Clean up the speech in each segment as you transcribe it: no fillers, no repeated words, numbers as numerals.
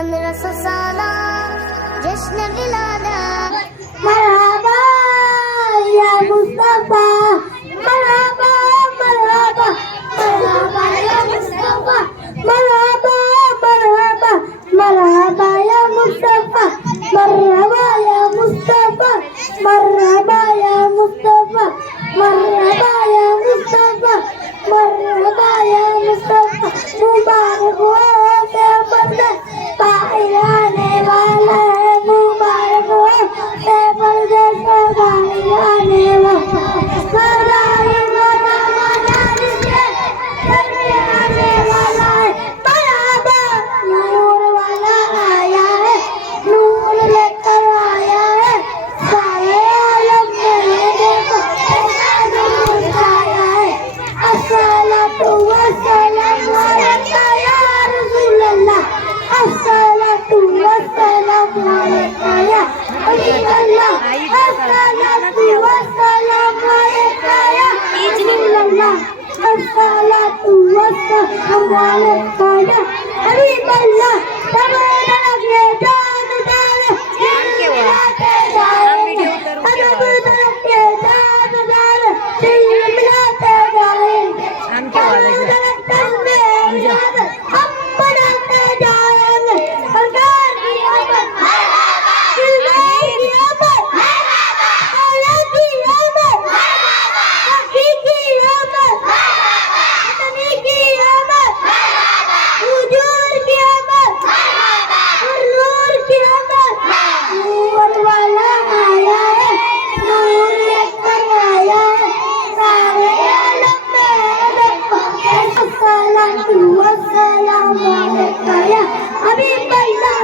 1500 साला जश्न विलादा मरहबा या मुस्तफा मरहबा मरहबा मरहबा या मुस्तफा मरहबा मरहबा मरहबा या मुस्तफा मरहबा या मुस्तफा मरहबा या मुस्तफा मरहबा या मुस्तफा मरहबा या मुस्तफा मुबारक हो तेरा बंदा बाहर आने वाला है मुबारक हो तेरे बंदे से बाहर आने वाला सदाई मना मना जिसके घर आने वाला है मरहबा नूर वाला आया है नूर लेकर आया है सारे आलम में देखो ऐसा नूर आया है अस्सलातु वस्सलामु अलैका या रसूल अल्लाह अस्सलातु वस्सलामु अलैका या हबीब अल्लाह अस्सलातु वस्सलामु अलैका या रसूल अल्लाह अस्सलातु वस्सलामु अलैका या हबीब अल्लाह तमाम लगे जान जाने मिलाते जाएंगे अदब लगे जान जाने दिल मिलाते जाएंगे हम बढ़ाते जाएंगे सरकार की आमद दिलदार की आमद अल्लाह की आमद हकीकी आमद वतनी की आमद हुजूर की आमद नूर की आमद नूर वाला आया है नूर लेकर आया है सारे आलम में देखो अस्सलातु वस्सलामु अलैका या हबीब अल्लाह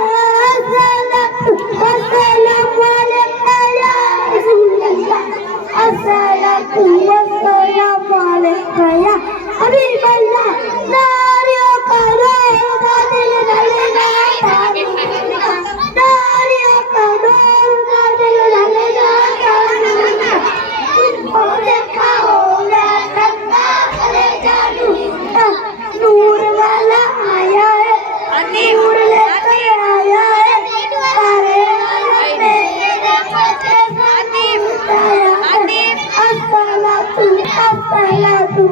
अस्सलातु वस्सलामु अलैका या रसूल अल्लाह अस्सलातु वस्सलामु अलैका या हबीब अल्लाह नारियों का रोज़ा दिल ढलेगा नारियों का रोज़ा दिल ढलेगा तुझको देखा होगा ठंडा करेगा नूर वाला आया है नूर लेकर आया है सारे आलम में देखो कैसा नूर आया है अस्सलातु अस्सलातु